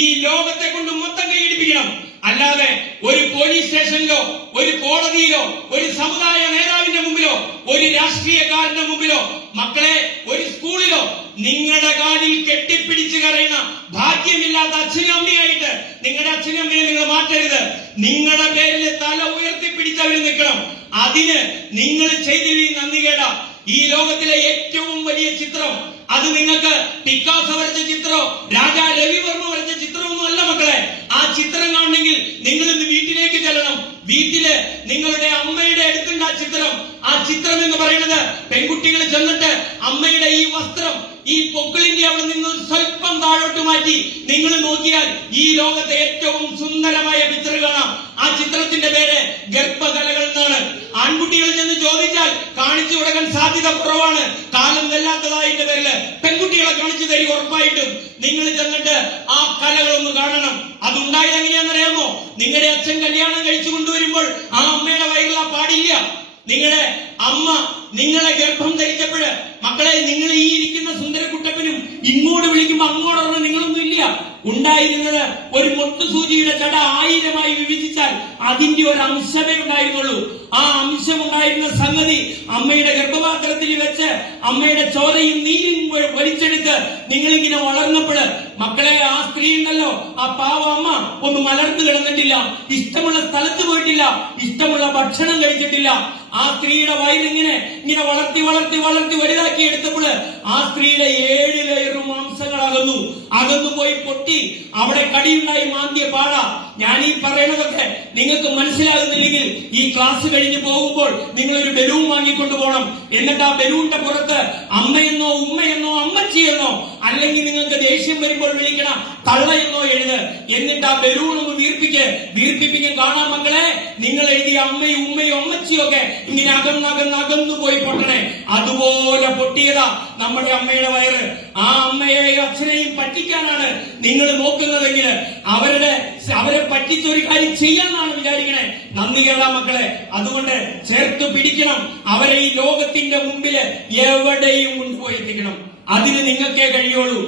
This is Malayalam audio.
ഈ ലോകത്തെ കൊണ്ട് മൊത്തം കൈയടിപ്പിക്കണം. അല്ലാതെ ഒരു പോലീസ് സ്റ്റേഷനിലോ ഒരു കോടതിയിലോ ഒരു സമുദായ നേതാവിന്റെ മുമ്പിലോ ഒരു രാഷ്ട്രീയക്കാരന്റെ മുമ്പിലോ മക്കളെ ഒരു സ്കൂളിലോ നിങ്ങളുടെ കാലിൽ കെട്ടിപ്പിടിച്ച് കരയുന്ന ഭാഗ്യമില്ലാത്ത അച്ഛനും അമ്മയായിട്ട് നിങ്ങളുടെ അച്ഛനും അമ്മയെ നിങ്ങൾ മാറ്റരുത്. നിങ്ങളുടെ പേരിൽ തല ഉയർത്തിപ്പിടിച്ചവർ നിൽക്കണം. അതിന് നിങ്ങൾ ചെയ്തില്ല നന്ദി കേട. ഈ ലോകത്തിലെ ഏറ്റവും വലിയ ചിത്രം അത് നിങ്ങൾക്ക് പിക്കാസോ വരച്ച ചിത്രോ രാജാ രവിവർമ്മ വരച്ച ചിത്രമൊന്നും അല്ല മക്കളെ. ആ ചിത്രം കാണണമെങ്കിൽ നിങ്ങൾ ഇന്ന് വീട്ടിലേക്ക് ചെല്ലണം. വീട്ടില് നിങ്ങളുടെ അമ്മയുടെ അടുത്തുണ്ട് ആ ചിത്രം. ആ ചിത്രം എന്ന് പറയുന്നത് പെൺകുട്ടികൾ ചെന്നിട്ട് അമ്മയുടെ ഈ വസ്ത്രം ഈ പൊക്കിളിന്റെ അവിടെ നിന്ന് സ്വല്പം താഴോട്ട് മാറ്റി നിങ്ങൾ നോക്കിയാൽ ഈ ലോകത്തെ ഏറ്റവും സുന്ദരമായ പിക്ചർ കാണാം. ആ ചിത്രത്തിന്റെ പേര് ഗർഭകലകൾ എന്നാണ്. ആൺകുട്ടികളിൽ നിന്ന് ചോദിച്ചാൽ കാണിച്ചു കൊടുക്കാൻ സാധ്യത കുറവാണ്. കാലം വെല്ലാത്തതായതിന്റെ പേരില് പെൺകുട്ടികളെ കാണിച്ചു തരും ഉറപ്പായിട്ടും. നിങ്ങൾ ചെന്നിട്ട് ആ കലകളൊന്ന് കാണണം. അതുണ്ടായത് എങ്ങനെയാണെന്നറിയാമോ? നിങ്ങളുടെ അച്ഛൻ കല്യാണം കഴിച്ചു കൊണ്ടുവരുമ്പോൾ ആ അമ്മയുടെ വയറിൽ ആ പാടില്ല. നിങ്ങളുടെ അമ്മ നിങ്ങളെ ഗർഭം ധരിച്ചപ്പോഴ് മക്കളെ നിങ്ങൾ ഈ ഇരിക്കുന്ന സുന്ദരക്കുട്ടപ്പനും ഇങ്ങോട്ട് വിളിക്കുമ്പോ അങ്ങോട്ടൊന്നും നിങ്ങളൊന്നും ഇല്ല. ഉണ്ടായിരുന്നത് ഒരു മൊട്ടുസൂചിയുടെ ചട 1000 വിഭജിച്ചാൽ അതിന്റെ ഒരു അംശമേ ഉണ്ടായിരുന്നുള്ളൂ. ആ അംശം ഉണ്ടായിരുന്ന സംഗതി അമ്മയുടെ ഗർഭപാത്രത്തിൽ വെച്ച് അമ്മയുടെ ചോരയും നീരും വലിച്ചെടുത്ത് നിങ്ങളിങ്ങനെ വളർന്നപ്പോൾ മക്കളെ ആ സ്ത്രീ ഉണ്ടല്ലോ, ആ പാവ അമ്മ ഒന്ന് മലർന്നു കിടന്നിട്ടില്ല, ഇഷ്ടമുള്ള സ്ഥലത്ത് പോയിട്ടില്ല, ഇഷ്ടമുള്ള ഭക്ഷണം കഴിച്ചിട്ടില്ല. ആ സ്ത്രീയുടെ വയറിങ്ങനെ ഇങ്ങനെ വളർത്തി വളർത്തി വളർത്തി വലുതാക്കി എടുത്തപ്പോൾ ആ സ്ത്രീയുടെ 7 ലെയർ മാംസങ്ങൾ അകന്നു പോയി പൊട്ടി അവിടെ കടിയുണ്ടായി മാന്തിയ പാട. ഞാൻ ഈ പറയുന്നതൊക്കെ നിങ്ങൾക്ക് മനസ്സിലാകുന്നില്ലെങ്കിൽ ഈ ക്ലാസ് കഴിഞ്ഞ് പോകുമ്പോൾ നിങ്ങൾ ഒരു ബലൂൺ വാങ്ങിക്കൊണ്ടു പോകണം. എന്നിട്ട് ആ ബലൂണിന്റെ പുറത്ത് അമ്മയെന്നോ ഉമ്മയെന്നോ അമ്മച്ചിയെന്നോ അല്ലെങ്കിൽ നിങ്ങൾക്ക് ദേഷ്യം വരുമ്പോൾ വിളിക്കണം തള്ളയെന്നോ എഴുത്. എന്നിട്ട് ആ ബലൂൺ ഒന്ന് വീർപ്പിപ്പിക്കും കാണാൻ മക്കളെ. നിങ്ങൾ എഴുതിയ അമ്മയും ഉമ്മയും അമ്മച്ചിയും ഒക്കെ ഇങ്ങനെ അകന്നു പോയി പൊട്ടണേ. അതുപോലെ പൊട്ടിയതാ നമ്മുടെ അമ്മയുടെ വയറ്. ആ അമ്മയെയും അച്ഛനെയും പറ്റിക്കാനാണ് നിങ്ങൾ നോക്കുന്നതെങ്കിൽ അവരെ പറ്റിച്ചൊരു കാര്യം ചെയ്യാന്നാണ് വിചാരിക്കണേ. നന്ദി കേടാ മക്കളെ. അതുകൊണ്ട് ചേർത്ത് പിടിക്കണം. അവരെ ഈ ലോകത്തിന്റെ മുമ്പില് എവിടെയും കൊണ്ടുപോയി എത്തിക്കണം. അതിന് നിങ്ങൾക്കേ കഴിയുള്ളൂ.